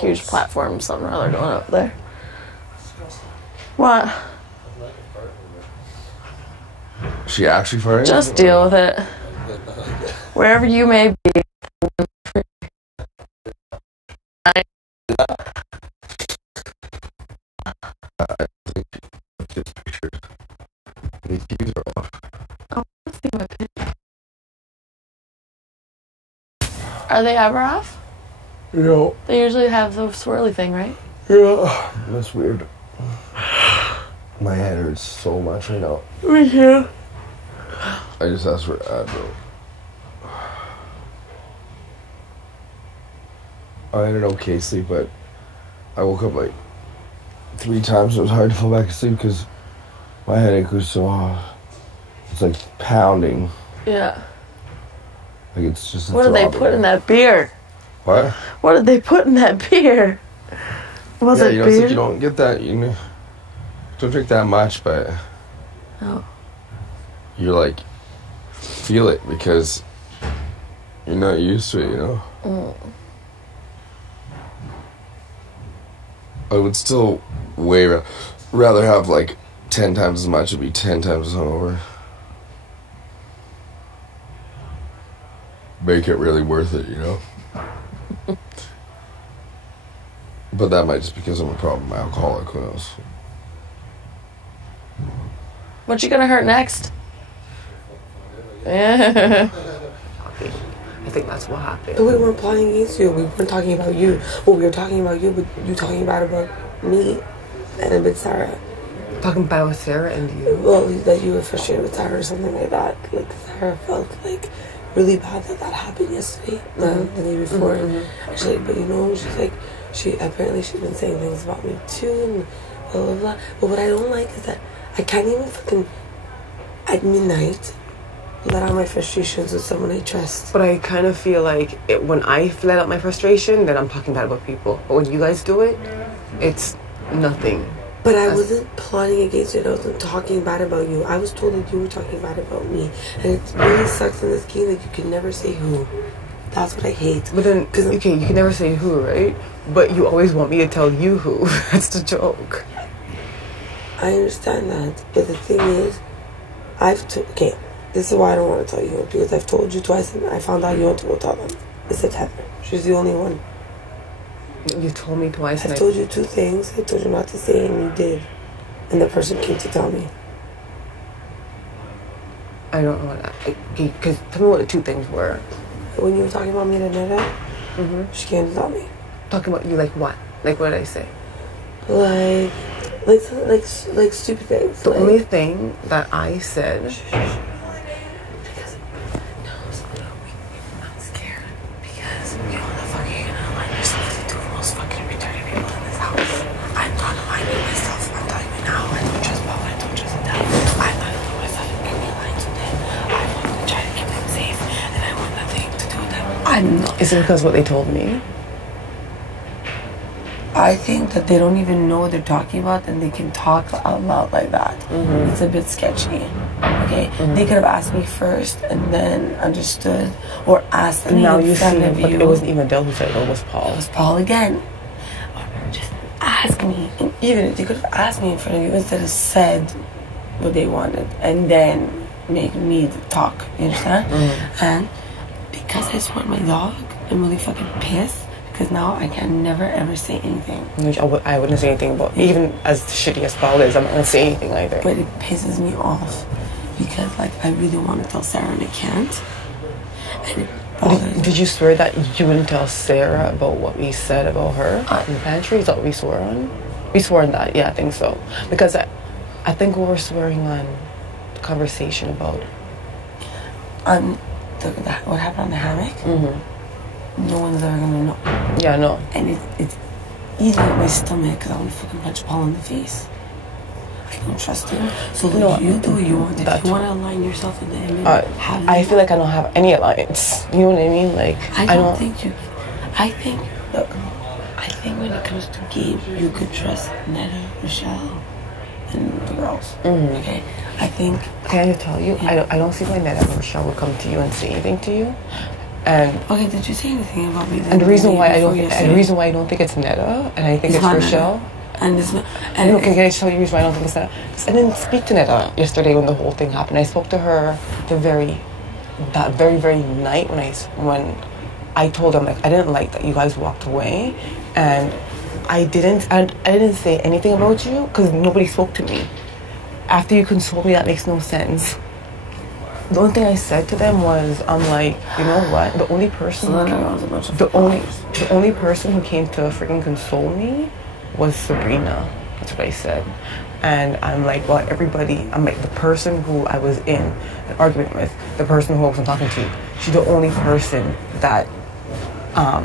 huge platform, something or other going up there. What? She actually farted? Just deal with it. Wherever you may be. I think just pictures. These keys are off. Oh, let's see my picture. Are they ever off? Yeah. They usually have the swirly thing, right? Yeah. That's weird. My head hurts so much right now. Me too. I just asked for Advil. I had an okay sleep, but I woke up like 3 times. It was hard to fall back asleep because my headache was so... it's like pounding. Yeah. Like it's just... What did they put in that beer? What? What did they put in that beer? Was it beer? You don't get that, don't drink that much, but... Oh. You like feel it because you're not used to it, I would still rather have like 10 times as much and be 10 times as hungover. Make it really worth it, But that might just because I'm a problem alcoholic, who knows? What you gonna hurt next? Yeah. I think that's what happened. But we weren't plotting against you. We weren't talking about you. Well, we were talking about you, but you talking about me and a bit Sarah. Talking about Sarah and you? Well, that you were frustrated with Sarah or something like that. Like, Sarah felt like really bad that happened yesterday, the day before. Mm-hmm. She's like, but she's like, she's been saying things about me too, and blah, blah, blah. But what I don't like is that I can't even fucking, at midnight, let out my frustrations with someone I trust. But I kind of feel like when I let out my frustration, then I'm talking bad about people. But when you guys do it, it's nothing. But I wasn't plotting against you. I wasn't talking bad about you. I was told that you were talking bad about me. And it really sucks in this game that you can never say who. That's what I hate. But then, okay, you can never say who, right? But you always want me to tell you who. That's the joke. I understand that. But the thing is, okay, this is why I don't want to tell you, because I've told you twice and I found out you want to go tell them. It's Heather. She's the only one. You told me twice. I told you 2 things. I told you not to say, and you did. And the person came to tell me. I don't know what because tell me what the 2 things were. When you were talking about me to Netta, she came to tell me. Talking about you, like what? Like what did I say? Like stupid things. The only thing that I said. Because I'm scared. Because you know the fuck you're gonna align yourself with the 2 most fucking retarded people in this house. I'm not aligning myself. I'm telling you now. I don't trust Paul. I don't trust Adele. I'm not gonna put myself in any alliance with them. I want to try to keep them safe, and I want nothing to do with them. I'm not. Is it because what they told me? I think that they don't even know what they're talking about, and they can talk out loud like that. It's a bit sketchy. Okay, they could have asked me first and then understood, or asked me now in you front see, of but you. it wasn't even Adele who said it. It was Paul. It was Paul again. Just ask me, and even they could have asked me in front of you instead of said what they wanted, and then make me talk. You understand? And because I swore at my dog, I'm really fucking pissed. Because now I can never ever say anything. I wouldn't say anything about, even as shitty as Paul is, I'm not going to say anything either. But it pisses me off. Because, I really want to tell Sarah and I can't. And it bothers me. Did you swear that you wouldn't tell Sarah about what we said about her in the pantry? Is that what we swore on? We swore on that, yeah, I think so. Because I think we were swearing on the conversation about... On what happened on the hammock? No one's ever gonna know. Yeah, no. And it's eating at my stomach because I want to fucking punch Paul in the face. I don't trust him. So you do what you want. If you want to align yourself with him, I feel like I don't have any alliance. You know what I mean? Like I don't think you. I think when it comes to game, you could trust Netta, Michelle, and the girls. Okay. I think. Can I tell you? I don't see why Netta and Michelle would come to you and say anything to you. And okay, did you say anything about me? And the reason why I don't think it's Netta, and I think it's Rochelle. And it's not. And okay, can I tell you the reason why I don't think it's Netta? I didn't speak to Netta yesterday when the whole thing happened. I spoke to her that very night when I told her, like, I didn't like that you guys walked away, and I didn't say anything about you because nobody spoke to me. After you consoled me, that makes no sense. The only thing I said to them was, I'm like, you know what? The only person who came to freaking console me was Sabrina. That's what I said. And I'm like, well, I'm like, the person who I was in an argument with, the person who I wasn't talking to, she's the only person that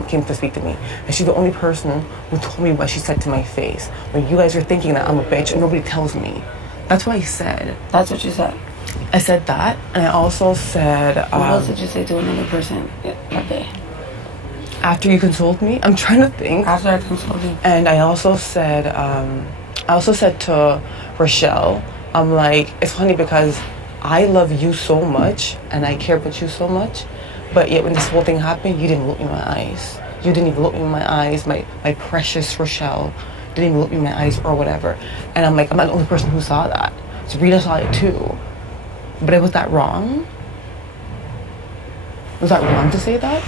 came to speak to me. And she's the only person who told me what she said to my face. When you guys are thinking that I'm a bitch and nobody tells me. That's what I said. That's what you said. I said that, and I also said... what else did you say to another person that day? After you consoled me? I'm trying to think. After I consoled you. And I also said to Rochelle, I'm like, it's funny because I love you so much, and I care about you so much, but yet when this whole thing happened, you didn't look me in my eyes. You didn't even look me in my eyes, my precious Rochelle. Didn't even look me in my eyes or whatever. And I'm like, I'm not the only person who saw that. Sabrina saw it too. But was that wrong? Was that wrong to say that?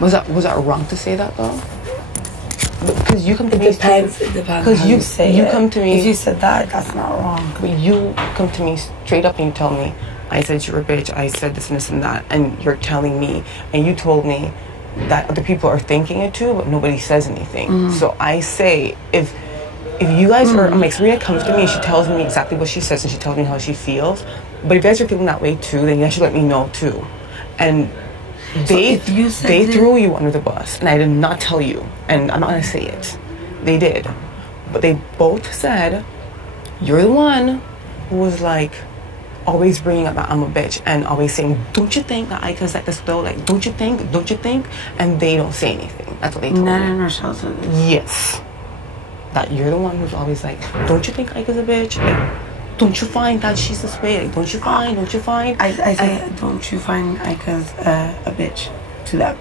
Was that wrong to say that though? Because you come to me. It depends. Because you come to me. If you said that, that's not wrong. But you come to me straight up and you tell me, I said you're a bitch. I said this and this and that, and you're telling me, and you told me that other people are thinking it too, but nobody says anything. Mm-hmm. So I say, if you guys are, I'm like, Sabrina comes to me and she tells me exactly what she says and she tells me how she feels. But if you guys are feeling that way too, then you guys should let me know too. And they threw you under the bus, and I did not tell you, and I'm not gonna say it. They did, but they both said you're the one who was like always bringing up that I'm a bitch and always saying, don't you think that Ika's like this though? Like, don't you think? And they don't say anything. That's what they told me. None in our shelter. Yes. That you're the one who's always like, don't you think Ika's a bitch? Like, don't you find that she's this way? Like, don't you find? I say, don't you find Ika's a bitch to them?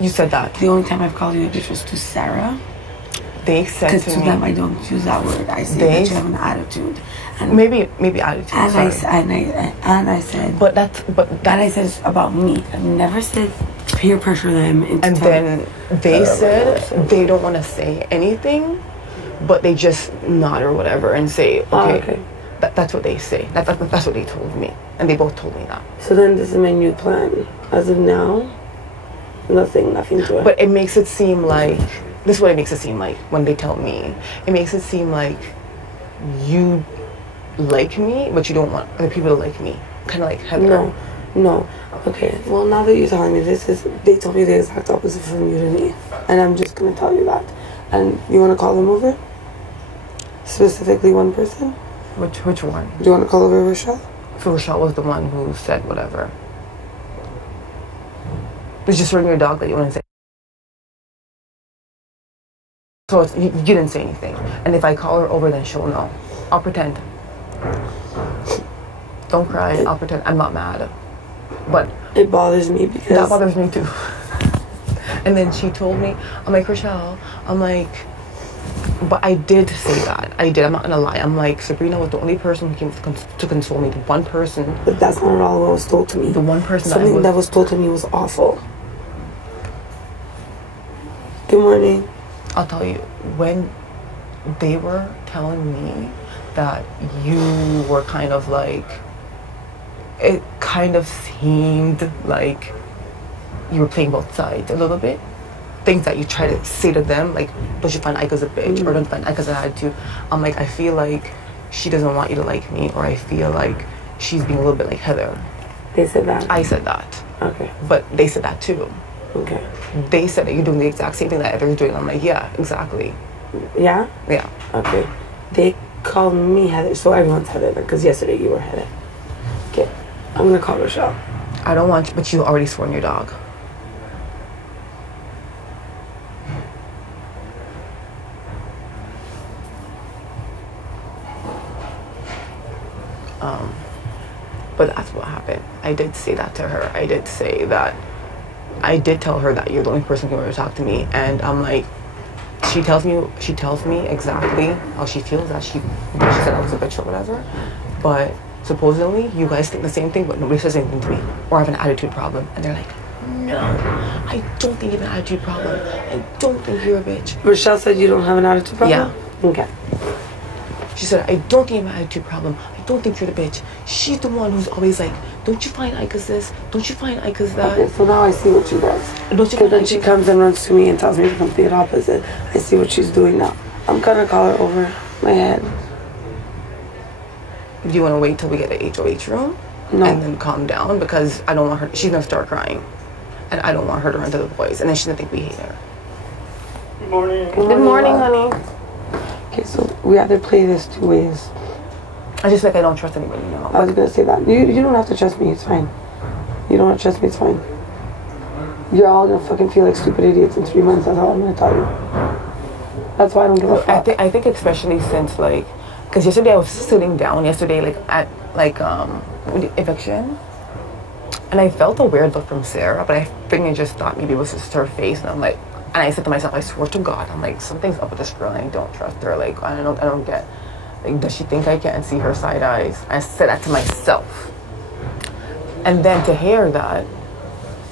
You said that. The only time I've called you a bitch was to Sarah. They said to me. Because to them, I don't use that word. I say that you have an attitude. And maybe attitude. And I said. But I said it's about me. I've never said peer pressure them into. And then they said they don't want to say anything, but they just nod or whatever and say, okay. That's what they say. That's what they told me, and they both told me that. So then, this is my new plan. As of now, nothing to it. But it makes it seem like. This is what it makes it seem like when they tell me. It makes it seem like you like me, but you don't want other people to like me. Kind of like Heather. No. Okay, well, now that you're telling me they told me the exact opposite from you to me. And I'm just going to tell you that. And you want to call them over? Specifically one person? Which one? Do you want to call over Rochelle? So Rochelle was the one who said whatever. It's just hurting your dog that you want to say. So you didn't say anything. And if I call her over, then she'll know. I'll pretend. Don't cry. I'll pretend. I'm not mad. But it bothers me because... That bothers me too. And then she told me, I'm like, Rochelle, I'm like... But I did say that. I did. I'm not going to lie. I'm like, Sabrina was the only person who came to console me. The one person... But that's not at all what was told to me. The one person Something that was told to me was awful. Good morning. I'll tell you, when they were telling me that you were kind of like, it kind of seemed like you were playing both sides a little bit. Things that you try to say to them, like, don't you find Ika's a bitch, or don't you find Ika's an attitude? I'm like, I feel like she doesn't want you to like me, or I feel like she's being a little bit like Heather. They said that? I said that. Okay. But they said that too. Okay. They said that you're doing the exact same thing that Heather's doing. I'm like, yeah, exactly. Yeah? Yeah. Okay. They called me Heather, so everyone's Heather, because yesterday you were Heather. Okay. I'm gonna call Rochelle. I don't want you, but you already sworn your dog. I did say that to her. I did say that. I did tell her that you're the only person who can ever talk to me, and I'm like, she tells me exactly how she feels, that she said I was a bitch or whatever, but supposedly you guys think the same thing, but nobody says anything to me or have an attitude problem, and they're like, no, I don't think you have an attitude problem. I don't think you're a bitch. Rochelle said you don't have an attitude problem? Yeah. Okay. She said, I don't think you have an attitude problem. I don't think you're the bitch. She's the one who's always like, don't you find Ika's this? Don't you find Ika's that? Okay, so now I see what she does. Because then she comes and runs to me and tells me the complete opposite. I see what she's doing now. I'm gonna call her over my head. Do you want to wait till we get the HOH room? No. And then calm down? Because I don't want her, she's gonna start crying. And I don't want her to run to the boys. And then she's gonna think we hate her. Good morning. Good morning, honey. Okay, so we either play this two ways. I just like I don't trust anybody now. I was gonna say that. You don't have to trust me, it's fine. You don't have to trust me, it's fine. You're all gonna fucking feel like stupid idiots in 3 months, that's all I'm gonna tell you. That's why I don't give a fuck. I think especially since like, because yesterday I was sitting down like at eviction, and I felt a weird look from Sarah, but I think I just thought maybe it was just her face, and I'm like, and I said to myself, I swear to God, I'm like, something's up with this girl, and I don't trust her. Like I don't get. Like, does she think I can't see her side eyes? I said that to myself. And then to hear that,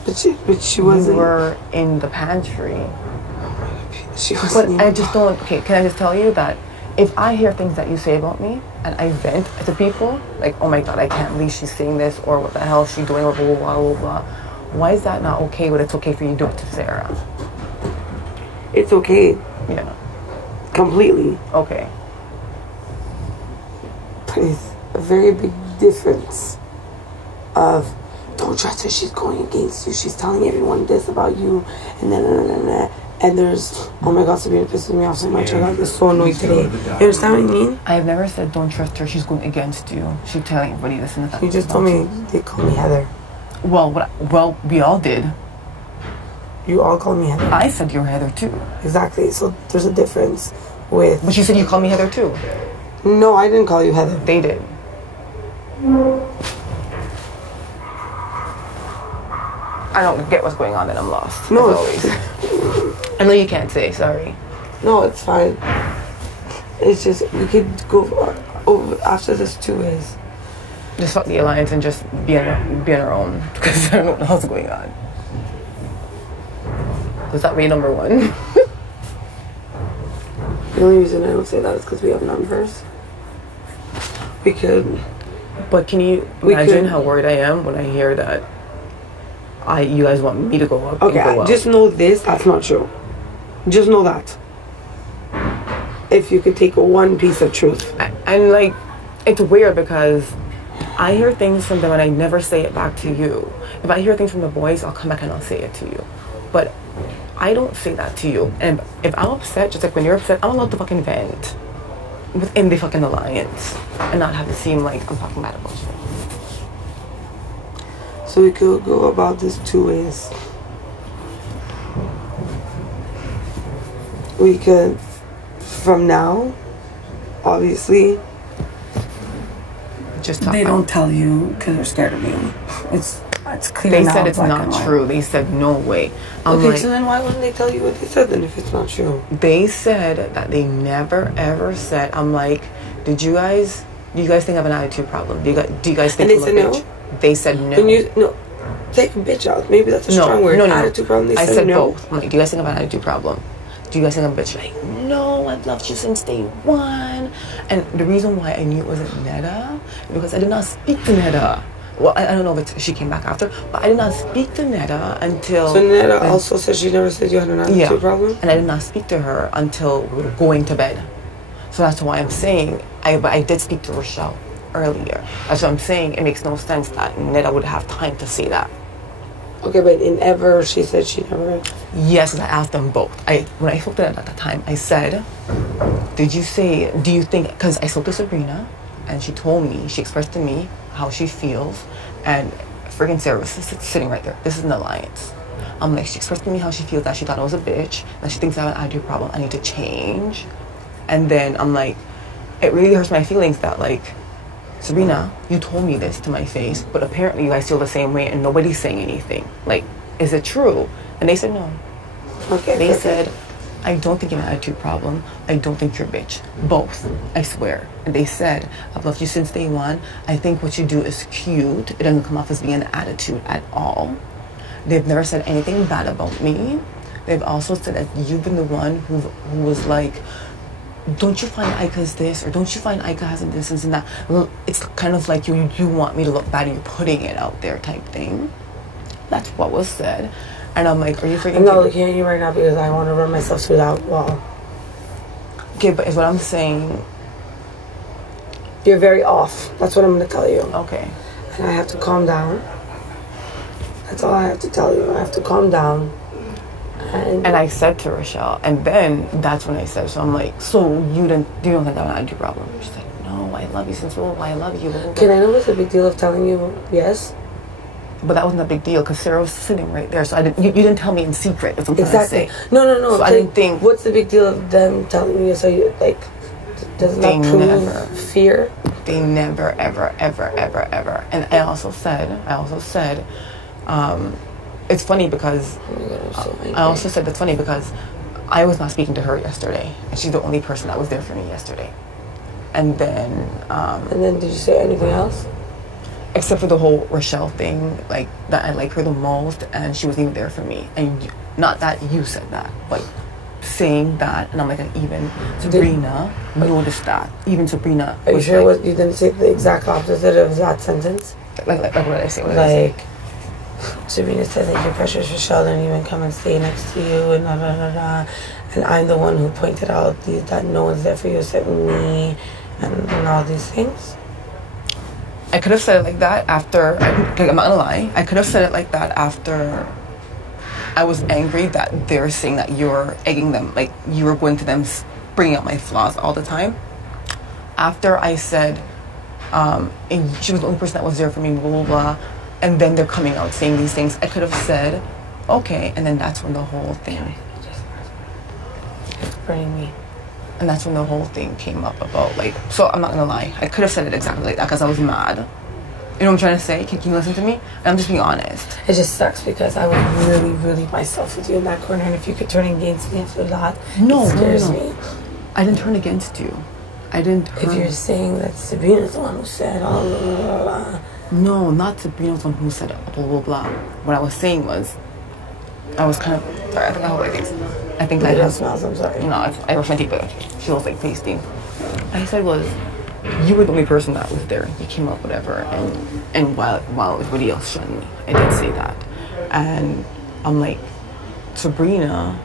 But she wasn't. we were in the pantry. She wasn't. But I just don't. Okay, can I just tell you that if I hear things that you say about me and I vent to people, like, oh my God, I can't believe she's saying this, or what the hell is she doing, or blah blah blah blah blah. Why is that not okay? But it's okay for you to do it to Sarah. It's okay. Yeah. Completely. Okay. But it's a very big difference of don't trust her, she's going against you, she's telling everyone this about you, and then and there's, oh my God, Sabrina pisses me off so much. I got this so annoyed today. You understand what I mean? I have never said don't trust her, she's going against you. She's telling everybody this and that. You just told me they call me Heather. Well, we all did. You all call me Heather. I said you're Heather too. Exactly. So there's a difference with. But you said you called me Heather too. No, I didn't call you Heather. They did. I don't get what's going on and I'm lost. No. As always. I know you can't say, sorry. No, it's fine. It's just, we could go over after this 2 ways. Just fuck the alliance and just be on our own. Because I don't know what else is going on. Was that way number 1? The only reason I don't say that is because we have numbers. We could. But can you imagine how worried I am when I hear that you guys want me to go up? Okay, and go up? just know this, that's not true. Just know that. If you could take one piece of truth. And like, it's weird because I hear things from them and I never say it back to you. If I hear things from the boys, I'll come back and I'll say it to you. But I don't say that to you. And if I'm upset, just like when you're upset, I'm allowed to fucking vent within the fucking alliance and not have it seem like I'm talking bad about you. So we could go about this 2 ways. We could, from now, obviously, Just They don't tell you because they're scared of you. It's clear They now, said it's black not and white. true. They said no way. I'm okay, like, so then why wouldn't they tell you what they said then if it's not true? they said that they never ever said. I'm like, do you guys think I have an attitude problem? Do you guys think And I'm they a said bitch? no? They said no. No, take a bitch out. Maybe that's a strong word. No. Attitude problem. They I said said no. both. I'm like, do you guys think I have an attitude problem? Do you guys think I'm a bitch? Like, no, I've loved you since day 1. And the reason why I knew it wasn't Neda is because I did not speak to Neda. Well, I don't know if she came back after, but I did not speak to Neda until... So Neda also said she never said you had an attitude problem? And I did not speak to her until we were going to bed. So that's why I'm saying, but I did speak to Rochelle earlier. That's what I'm saying. It makes no sense that Neda would have time to say that. Okay, but in ever, she said she never... Yes, I asked them both. When I spoke to them at that time, I said, do you think, because I spoke to Sabrina, and she told me, she expressed to me how she feels, and friggin' Sarah was sitting right there. This is an alliance. I'm like, she expressed to me how she feels, that she thought I was a bitch, that she thinks I have an attitude problem, I need to change. And then I'm like, it really hurts my feelings that, like, Sabrina, you told me this to my face, but apparently you guys feel the same way and nobody's saying anything. Like, is it true? And they said no. Okay. They said, I don't think you have an attitude problem. I don't think you're a bitch. Both. I swear. And they said, I've loved you since day one. I think what you do is cute. It doesn't come off as being an attitude at all. They've never said anything bad about me. They've also said that you've been the one who was like, don't you find IKA's this, or don't you find IKA has this and that? Well, it's kind of like you want me to look bad and you're putting it out there type thing. That's what was said. And I'm like, are you freaking I'm not looking at you right now because I want to run myself through that wall. Okay, but is what I'm saying. You're very off. That's what I'm going to tell you. Okay. And I have to calm down. That's all I have to tell you. I have to calm down. And I said to Rochelle, and then that's when I said, so I'm like, so you don't think I have an attitude problem? She's like, no, I love you since I love you. Can I know what's the big deal of telling you yes? But that wasn't a big deal because Sarah was sitting right there, so I didn't. You didn't tell me in secret. That's what I'm trying to say. No. So I didn't think. What's the big deal of them telling you? So you like, does not prove fear? They never, ever, ever, ever, ever. And I also said, it's funny because I also said that's funny because I was not speaking to her yesterday, and she's the only person that was there for me yesterday. And then did you say anything else? Except for the whole Rochelle thing, like that I like her the most, and she wasn't even there for me. And not that you said that, but saying that, and I'm like, even Sabrina noticed that. Even Sabrina. Are you sure you didn't say the exact opposite of that sentence? Like what did I say? What did I say? Sabrina said that your precious Rochelle didn't even come and stay next to you, and and I'm the one who pointed out that no one's there for you except me, and all these things. I could have said it like that after, I'm not gonna lie, I could have said it like that after I was angry that they're saying that you're egging them, like you were going to them bringing up my flaws all the time. After I said, and she was the only person that was there for me, blah, blah, blah, and then they're coming out saying these things, I could have said, okay, and then that's when the whole thing, It's burning me. and that's when the whole thing came up about, like, so I'm not gonna lie, I could have said it exactly like that because I was mad. You know what I'm trying to say? Can you listen to me? And I'm just being honest. It just sucks because I would really, really myself with you in that corner, and if you could turn against me after that, it scares me. I didn't turn against you. I didn't turn. If you're saying that Sabrina's the one who said, blah, blah, blah. No, not Sabrina's the one who said blah, blah, blah. What I was saying was, I was kind of, sorry, I think I hold like things. I think It smells, I'm sorry. No, I brushed my teeth, but she was like tasting. I said was, you were the only person that was there. You came up, whatever, and while everybody else shunned me, I did say that. And I'm like, Sabrina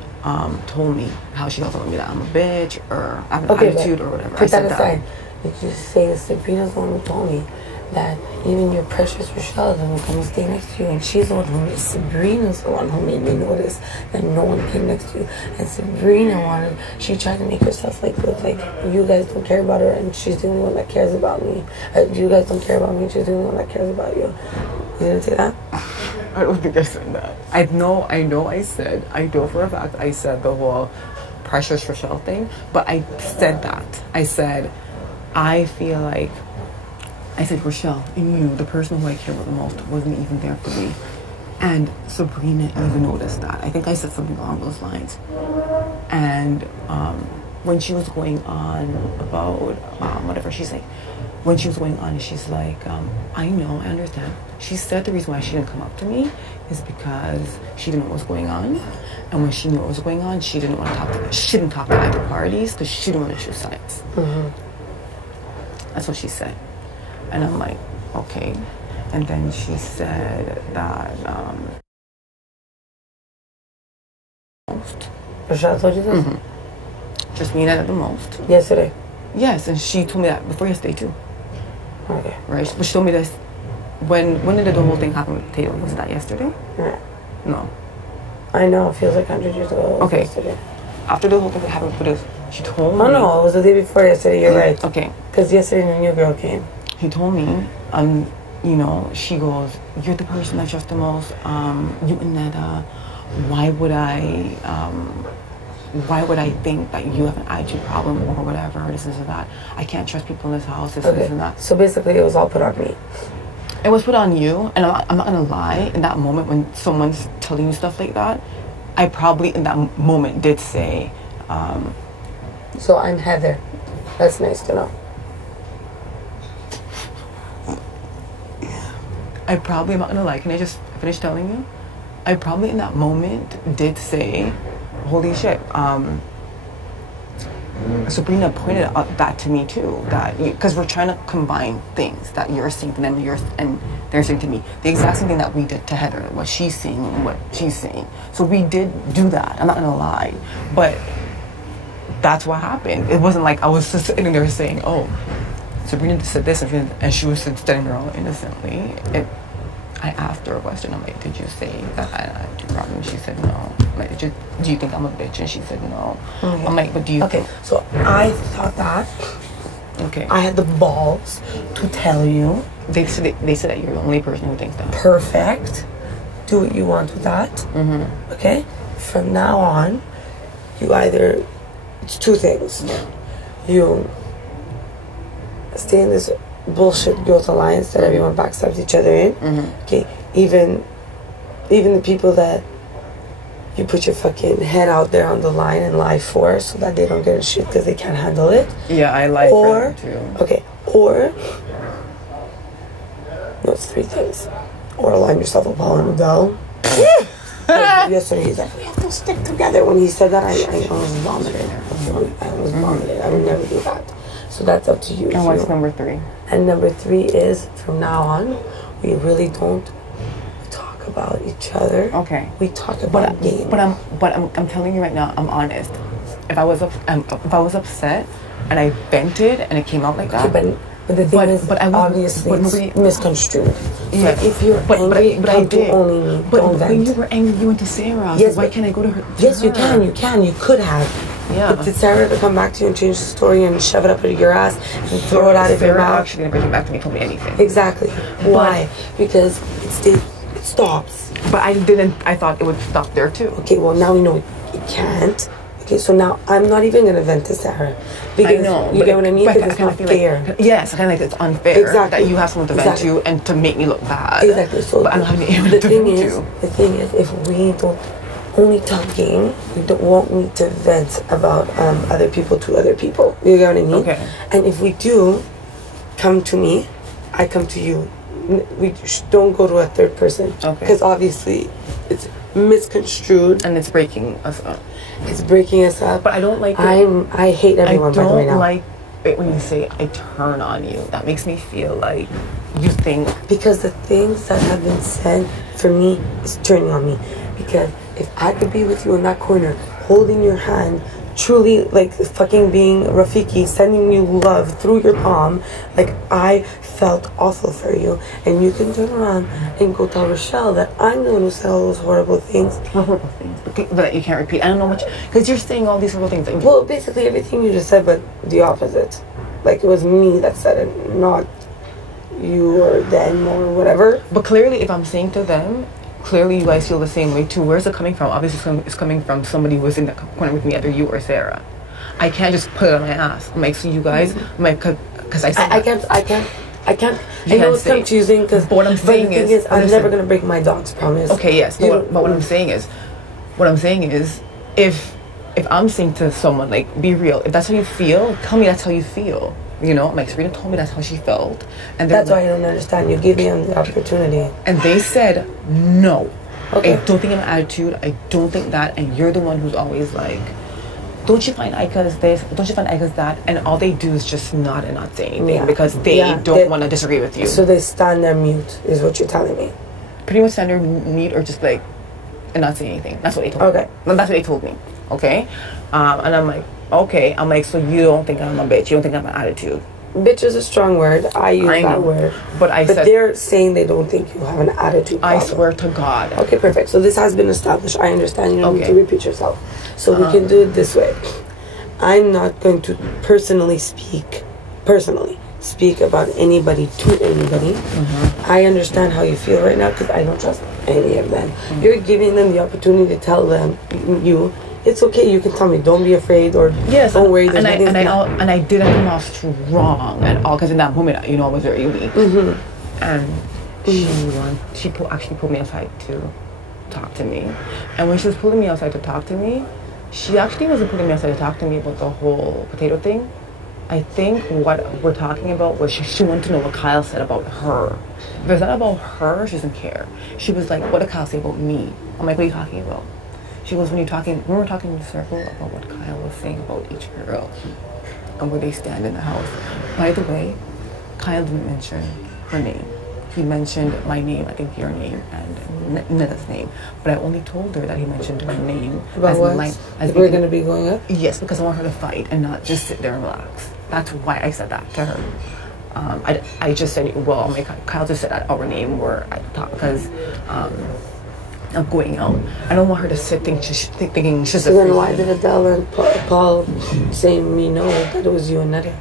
told me how she felt about me, that I'm a bitch, or I have an attitude, or whatever. Put that aside. Did you say that Sabrina's the one who told me that even your precious Rochelle doesn't come and stay next to you, and she's the one who, Sabrina's the one who made me notice that no one came next to you, and Sabrina she tried to make herself like look like you guys don't care about her, and she's the only one that cares about me. You guys don't care about me, she's the only one that cares about you. You didn't say that? I don't think I said that. I know I know for a fact I said the whole precious Rochelle thing, but I said that. I said, I feel like, I said, Rochelle, and you, the person who I care about the most, wasn't even there for me. And Sabrina even noticed that. I think I said something along those lines. And when she was going on about whatever, she's like, when she was going on, she's like, I know, I understand. She said the reason why she didn't come up to me is because she didn't know what was going on. And when she knew what was going on, she didn't want to talk to she didn't talk to either parties because she didn't want to choose sides. Mm-hmm. That's what she said. And I'm like, okay. And then she said that most. Rochelle told you this? Mm-hmm. Just me and Ed at the most. Yesterday? Yes, and she told me that before yesterday too. Okay. Right? But she told me this. When did the whole thing happen with Taylor? Was that yesterday? Yeah. No. I know, it feels like 100 years ago. Okay. Yesterday. After the whole thing happened with this, she told me. Oh no, it was the day before yesterday, you're right. Okay. Because yesterday the new girl came. He told me, you know, she goes, you're the person I trust the most, you and Netta, why would I why would I think that you have an attitude problem or whatever, or this or that. I can't trust people in this house, this and that. So basically it was all put on me. It was put on you, and I'm not gonna lie, in that moment when someone's telling you stuff like that, I probably in that moment did say, so I'm Heather. That's nice to know. I'm not gonna lie, can I just finish telling you? I probably in that moment did say, holy shit, Sabrina pointed out that to me too, that because we're trying to combine things that you're saying to them and they're saying to me. The exact same thing that we did to Heather, what she's saying and what she's saying. So we did do that, I'm not gonna lie. But that's what happened. It wasn't like I was just sitting there saying, oh, Sabrina said this and she was standing there all innocently. I asked her a question. I'm like, did you say that I had a problem? She said no. I'm like, do you think I'm a bitch? And she said no. Okay. I'm like, but do you Okay, so I thought that. Okay. I had the balls to tell you. They said that you're the only person who thinks that. Perfect. Do what you want with that. Mm-hmm. Okay? From now on, you either... It's two things. You stay in this bullshit growth alliance that everyone backstabs each other in. Mm-hmm. Okay, even the people that you put your fucking head out there on the line and lie for, so that they don't get a shit because they can't handle it. Yeah, I lie for them too. Okay, or no, it's three things. Or align yourself with Paul and Adele. Yesterday he's like, we have to stick together. When he said that, I almost vomited. I almost vomited. I would never do that. So that's up to you. And what's number 3? And number 3 is, from now on, we really don't talk about each other. Okay. We talk about games. But I'm telling you right now, I'm honest. If I was upset and I vented and it came out like that. Okay, but the thing is, obviously, it's misconstrued. Yeah. So if you're angry, but I did. Only me. But don't when vent. you were angry, you went to Sarah. Yes, so why can't I go to her? Yes, you can. You could have. Yeah. But did Sarah ever come back to you and change the story and shove it up your ass and throw it out of your mouth? Actually didn't bring it back to me, told me anything. Exactly. Why? Because it stops. But I didn't. I thought it would stop there too. Okay. Well, now we know it can't. Okay, so now I'm not even gonna vent to Sarah because I know, you get what I mean. Because it's not fair. Like, yes, I kind of like it's unfair that you have someone to vent to and to make me look bad. Exactly. So but I'm not even able the to thing vent is, to. the thing is, if we don't only talk game, we don't want me to vent about other people to other people. You get what I mean? Okay. And if we do come to me, I come to you. We don't go to a third person. Okay. Because obviously it's misconstrued and it's breaking us up. It's breaking us up. But I don't like it. I hate everyone by the way now. I don't like it when you say I turn on you. That makes me feel like you think. Because the things that have been said for me is turning on me. Because if I could be with you in that corner, holding your hand, truly like fucking being Rafiki, sending you love through your palm, like I felt awful for you, and you can turn around and go tell Rochelle that I'm the one who said all those horrible things. Horrible things. But you can't repeat. I don't know much because you're saying all these horrible things. Well, basically everything you just said, but the opposite. Like it was me that said it, not you or them or whatever. But clearly, if I'm saying to them, clearly you guys feel the same way too. Where's it coming from? Obviously, it's coming from somebody who was in that corner with me, either you or Sarah. I can't just put it on my ass. I'm like, so you guys, I'm like, because I said I can't. I know it's confusing because what I'm saying is I'm never gonna break my dog's promise. Okay, yes, but what I'm saying is, if I'm saying to someone like, be real. If that's how you feel, tell me that's how you feel. You know, like Sabrina told me that's how she felt, and that's why I don't understand. You give me the opportunity, and they said no. Okay. I don't think I'm an attitude. I don't think that, and you're the one who's always like, don't you find IKA's this? Don't you find IKA's that? And all they do is just nod and not say anything because they don't want to disagree with you. So they stand there mute, is what you're telling me. Pretty much stand there mute or just like, and not say anything. That's what they told me. Okay. That's what they told me. Okay. And I'm like, okay. I'm like, so you don't think I'm a bitch? You don't think I'm an attitude? Bitch is a strong word. I use that word. But they're saying they don't think you have an attitude problem. I swear to God. Okay, perfect. So this has been established. I understand you don't need to repeat yourself. So we can do it this way. I'm not going to personally speak about anybody to anybody. Mm-hmm. I understand how you feel right now because I don't trust any of them. Mm-hmm. You're giving them the opportunity to tell them, it's okay. You can tell me. Don't be afraid or don't worry. And I didn't come off strong at all because in that moment, I was very weak. And she actually pulled me aside to talk to me. And when she was pulling me outside to talk to me, she actually wasn't pulling me outside to talk to me about the whole potato thing. I think what we're talking about was she wanted to know what Kyle said about her. If it's not about her, she doesn't care. She was like, what did Kyle say about me? I'm like, what are you talking about? She goes, when we were talking in the circle about what Kyle was saying about each girl and where they stand in the house. By the way, Kyle didn't mention her name. He mentioned my name, I think your name, and Neda's name. But I only told her that he mentioned her name. About what? As we're going to be going up? Yes, because I want her to fight and not just sit there and relax. That's why I said that to her. I just said, well, Kyle just said our name or I thought because I'm going out. I don't want her to sit thinking she's so then why did Adele and Paul say me no that it was you and Neda?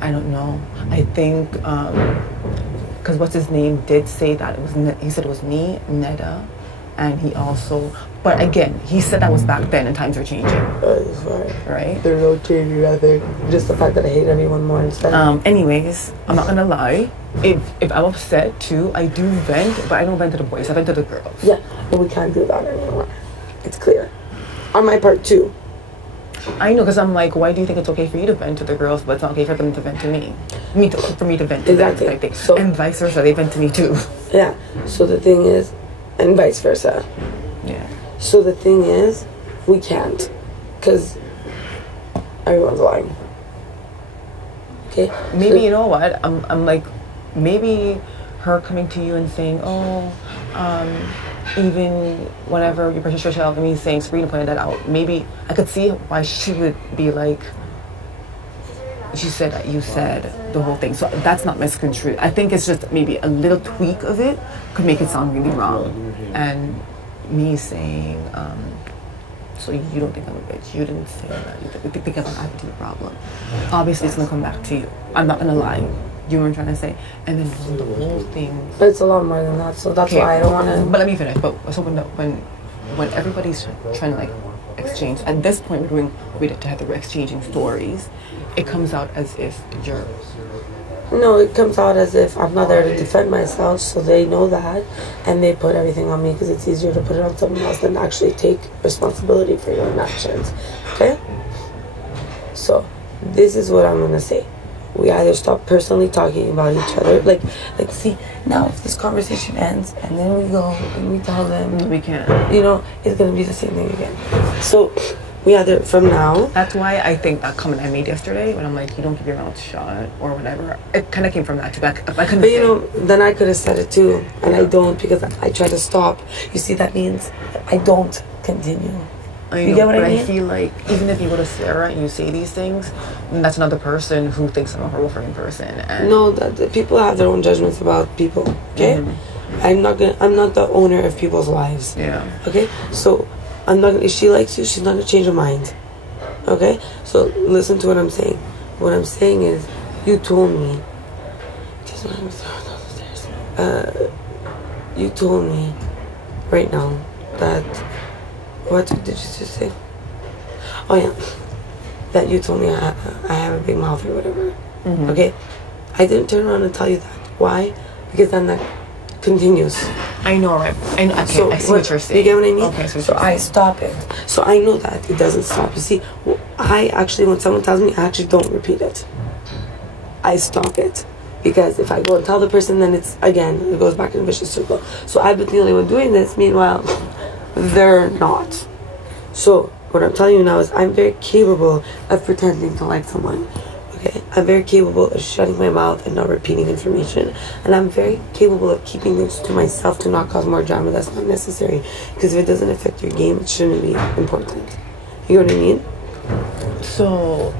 I don't know. I think because what's his name did say that it was he said it was me, Neda, and he also. But again, he said that was back then, and times are changing. That's right. Right. There's no changing either. Just the fact that I hate anyone more instead. Anyways, I'm not gonna lie. If I'm upset too, I do vent, but I don't vent to the boys. I vent to the girls. Yeah, but we can't do that anymore. It's clear. On my part too. I know, because I'm like, why do you think it's okay for you to vent to the girls, but it's not okay for them to vent to me? For me to vent to them, I think. So, and vice versa, they vent to me too. Yeah. So the thing is, and vice versa. Yeah. So the thing is, we can't, because everyone's lying. Okay. Maybe so, you know what? I'm like, maybe her coming to you and saying, even whenever your precious child, saying Sabrina pointed that out, maybe I could see why she would be like, she said that you said the whole thing. So that's not misconstrued. I think it's just maybe a little tweak of it could make it sound really wrong. And me saying, so you don't think I'm a bitch. You didn't say that. You think I'm an attitude problem. Obviously, it's going to come back to you. I'm not going to lie. You were trying to say, and then the whole thing. But it's a lot more than that, so that's why I don't want to. But let me finish. But so when everybody's trying to like exchange, at this point we had we're exchanging stories, it comes out as if you're. No, it comes out as if I'm not there to defend myself, so they know that, and they put everything on me because it's easier to put it on someone else than actually take responsibility for your own actions. Okay. So this is what I'm gonna say. We either stop personally talking about each other, like see, now if this conversation ends and then we go and we tell them we can't, it's gonna be the same thing again. So we either from now. That's why I think that comment I made yesterday when I'm like, you don't keep your mouth shut or whatever. It kind of came from that too. But then I could have said it too, and I don't because I try to stop. You see, that means I don't continue. You get what I mean? I feel like even if you go to Sarah and you say these things, that's another person who thinks I'm a horrible freaking person. And no, that people have their own judgments about people. Okay, I'm not the owner of people's lives. Yeah. Okay, so I'm not. If she likes you, she's not gonna change her mind. Okay, so listen to what I'm saying. What I'm saying is, you told me. You told me right now that. What did you just say? Oh yeah, that you told me I have a big mouth or whatever. Okay, I didn't turn around and tell you that. Why? Because then that continues. I know, right? I know. Okay, so I see what you're saying. You get what I mean? Okay, so I stop it. So I know that it doesn't stop. You see, I actually, when someone tells me, I actually don't repeat it. I stop it. Because if I go and tell the person, then it goes back in a vicious circle. So I've been the only one doing this. Meanwhile, they're not. So what I'm telling you now is I'm very capable of pretending to like someone. Okay, I'm very capable of shutting my mouth and not repeating information, and I'm very capable of keeping things to myself to not cause more drama that's not necessary. Because if it doesn't affect your game, it shouldn't be important. You know what I mean? So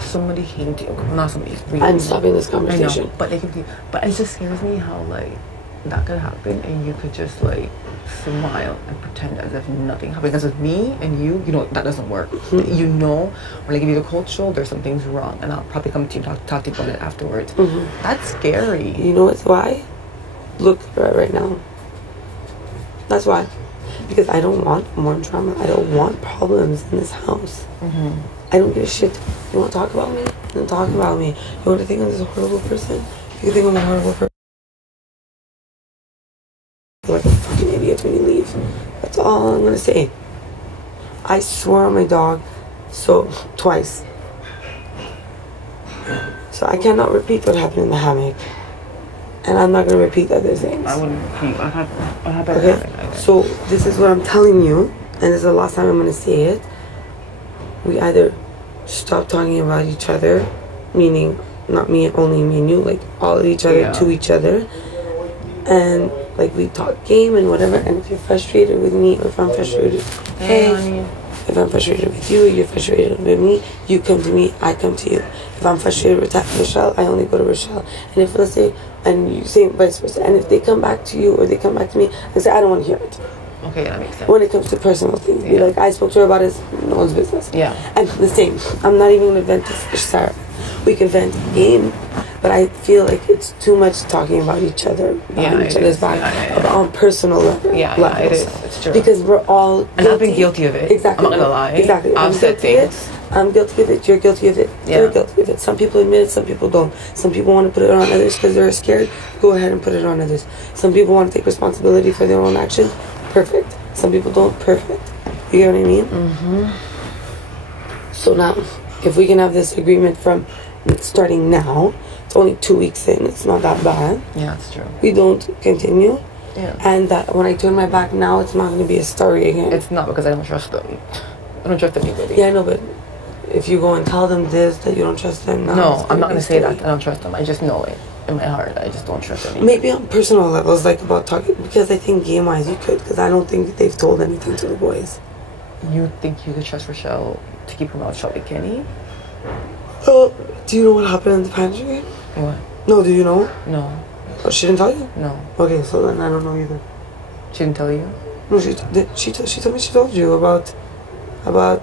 somebody came to you, not somebody. I'm stopping this conversation. I know, but it just scares me how like that could happen and you could just like smile and pretend as if nothing happened. Because with me and you that doesn't work. When I give you the cold shoulder, something's wrong, and I'll probably come to you and talk to you about it afterwards. That's scary. You know what's why? Look right now. That's why. because I don't want more drama. I don't want problems in this house. I don't give a shit. You want to talk about me? Then talk about me. You want to think I'm this horrible person? You think I'm a horrible person? You're like a fucking idiot when you leave. That's all I'm gonna say. I swore on my dog, so twice. So I cannot repeat what happened in the hammock. And I'm not gonna repeat other things. I wouldn't repeat what happened. Okay? So this is what I'm telling you, and this is the last time I'm gonna say it. We either stop talking about each other, meaning not me, only me and you, like all of each other to each other, and like we talk game and whatever. And if you're frustrated with me, or if I'm frustrated, if I'm frustrated with you, you're frustrated with me, you come to me, I come to you. If I'm frustrated with Rochelle, I only go to Rochelle. And if let's say, and you say vice versa, and if they come back to you or they come back to me, I say I don't want to hear it. Okay, that makes sense. When it comes to personal things, be like, I spoke to her about it, no one's business. Yeah. And the same, I'm not even gonna vent to Sarah. We can vent game, but I feel like it's too much talking about each other, behind each other's back, on personal level. Yeah, it is. It's true. Because we're all guilty. And I've been guilty of it. Exactly. I'm not gonna lie. Exactly. I've said things. I'm guilty of it. You're guilty of it. Yeah. You're guilty of it. Some people admit it. Some people don't. Some people want to put it on others because they're scared. Go ahead and put it on others. Some people want to take responsibility for their own actions. Perfect. Some people don't. Perfect. You get what I mean? So now, if we can have this agreement from starting now, it's only 2 weeks in. It's not that bad. Yeah, that's true. We don't continue. Yeah. And that when I turn my back now, it's not going to be a story again. It's not because I don't trust them. I don't trust anybody. Yeah, I know, but if you go and tell them this, that you don't trust them, no, I'm not going to say that I don't trust them. I just know it in my heart. I just don't trust anybody. Maybe on personal levels, like about talking, because I think game-wise you could, because I don't think they've told anything to the boys. You think you could trust Rochelle to keep her mouth shut with Kenny? Oh, do you know what happened in the pantry? What? No, do you know? No. Oh, she didn't tell you? No. Okay, so then I don't know either. She didn't tell you? No, she told me she told you about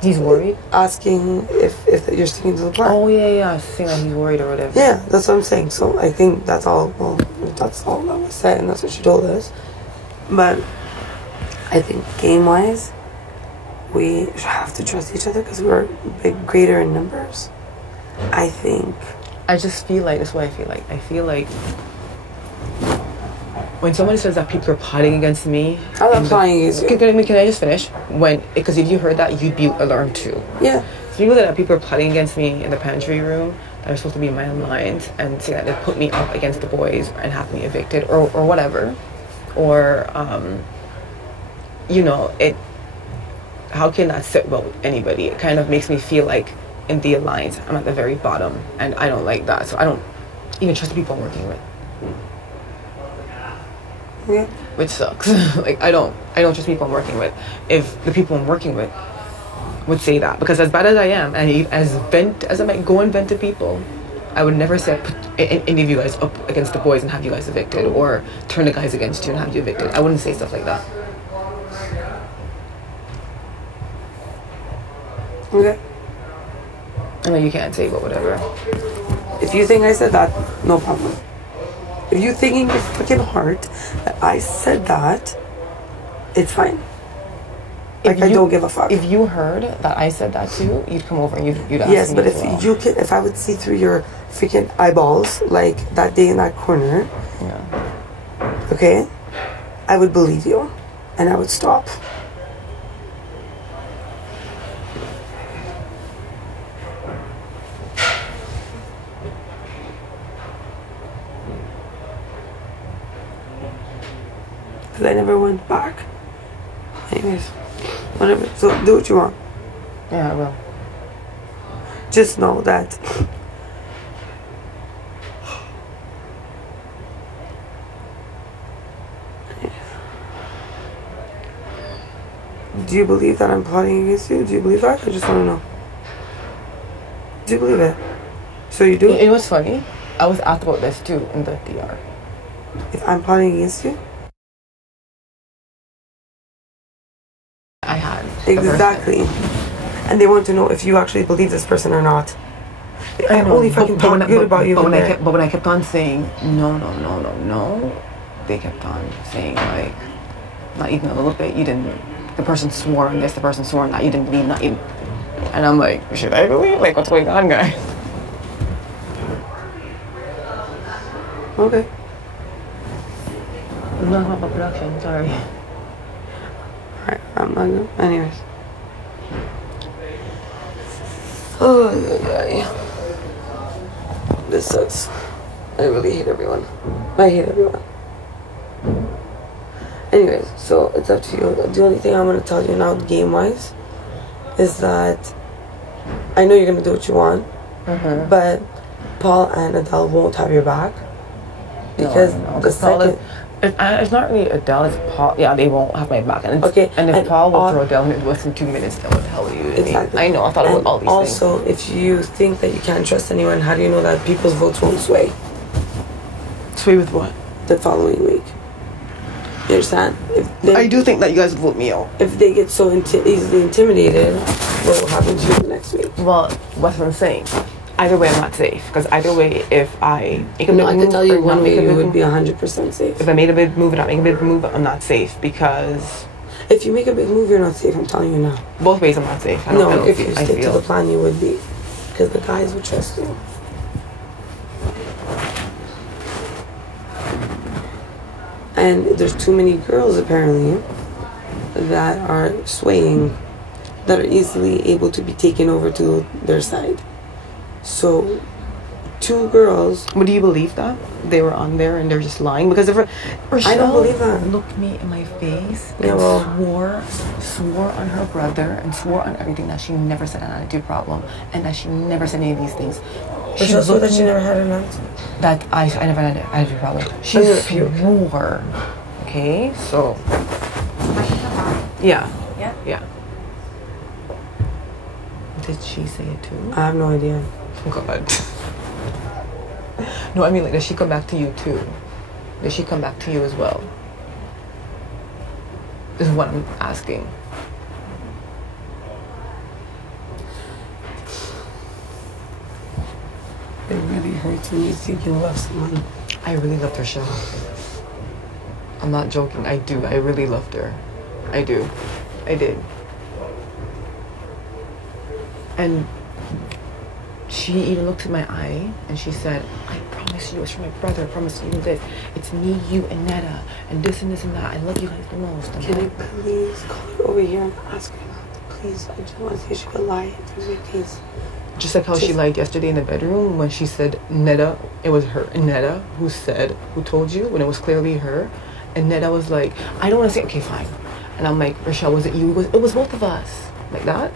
He's worried? Asking if you're sticking to the plan. Oh, yeah. Saying that he's worried or whatever. Yeah, that's what I'm saying. So I think that's all, well, that's all that was said, and that's what she told us. But I think game-wise, we have to trust each other because we're greater in numbers. I think. I just feel like, that's what I feel like. I feel like when somebody says that people are plotting against me. I'm not plotting against you. Can I just finish? Because if you heard that, you'd be alarmed too. Yeah. So people that people are plotting against me in the pantry room that are supposed to be my lines and say that they put me up against the boys and have me evicted or whatever. Or, how can that sit well with anybody? It kind of makes me feel like in the alliance, I'm at the very bottom, and I don't like that. So I don't even trust the people I'm working with. Yeah. Which sucks. Like I don't trust people I'm working with. If the people I'm working with would say that, because as bad as I am, and as I might go and vent to people, I would never say put any of you guys up against the boys and have you guys evicted, or turn the guys against you and have you evicted. I wouldn't say stuff like that. Okay. I know you can't say, but whatever. If you think I said that, no problem. If you think in your freaking heart that I said that, it's fine. Like, I don't give a fuck. If you heard that I said that too, you'd come over and you'd ask me. Yes, but if I would see through your freaking eyeballs, like that day in that corner, yeah. Okay, I would believe you, and I would stop. Because I never went back. Anyways, whatever. So do what you want. Yeah, I will. Just know that do you believe that I'm plotting against you? Do you believe that? I just want to know. Do you believe it? So you do? It was funny. I was asked about this too in the DR. If I'm plotting against you? I had. Exactly. And they want to know if you actually believe this person or not. I only fucking talk good about you. But when I kept on saying no, they kept on saying like, not even a little bit. You didn't. The person swore on this. The person swore on that. You didn't believe. Not even. And I'm like, should I believe? Like, what's going on, guys? Okay. I'm not about production. Sorry. Alright, I'm not good. Anyways. Oh, yeah. This sucks. I really hate everyone. I hate everyone. Anyways, so it's up to you. The only thing I'm going to tell you now, game-wise, is that I know you're going to do what you want, but Paul and Adele won't have your back. Because the second... It's not really Adele, it's Paul. Yeah, they won't have my back. And okay, and if Paul will throw Adele in less than 2 minutes, then what the hell are you doing? Exactly. I know, I thought about all these things. Also, if you think that you can't trust anyone, how do you know that people's votes won't sway? Sway with what? The following week. You understand? I do think that you guys would vote me out. If they get so easily intimidated, what will happen to you the next week? Well, that's what I'm saying. Either way, I'm not safe. Because either way, if I make a big move, I can tell you one way you would move, be 100% safe. if I made a big move and not make a big move, I'm not safe. Because if you make a big move, you're not safe. I'm telling you now. both ways, I'm not safe. If you stick to the plan, you would be. Because the guys would trust you. And there's too many girls, apparently, that are swaying, that are easily able to be taken over to their side. So, 2 girls... But do you believe that? They were on there and they're just lying? Because if Rochelle I don't believe that. looked me in my face and swore on her brother and swore on everything that she never said an attitude problem and that she never said any of these things. Rochelle swore that she never had an attitude. That I never had an attitude problem. She swore. Okay, so... Yeah. Yeah. Did she say it too? I have no idea. God. No, I mean, like, does she come back to you too? Does she come back to you as well? This is what I'm asking. It really hurts when you think you love someone. I really loved her show. I'm not joking. I do. I really loved her. I do. I did. And she even looked in my eye and she said, I promise you, it's for my brother, I promise you this. It's me, you, and Netta, and this and this and that. I love you guys the most. Can I please call her over here and ask her that? Please, I just want to see if she could lie in front of your face. Just like how she lied yesterday in the bedroom when she said Netta, it was her, Netta, who told you, when it was clearly her. And Netta was like, I don't want to say, okay, fine. And I'm like, Rochelle, was it you? It was both of us. Like that.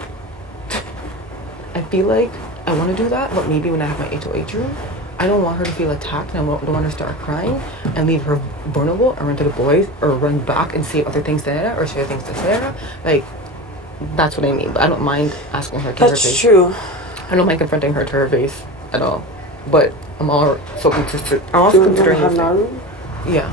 I feel like I want to do that, but maybe when I have my HOH room, I don't want her to feel attacked, and I don't want her to start crying and leave her vulnerable and run to the boys or run back and say other things to Netta or say things to Sarah. Like, that's what I mean. But I don't mind asking her to her face. That's true. I don't mind confronting her to her face at all. But I'm all so consistent. I'm also considering. Do you have room? Yeah.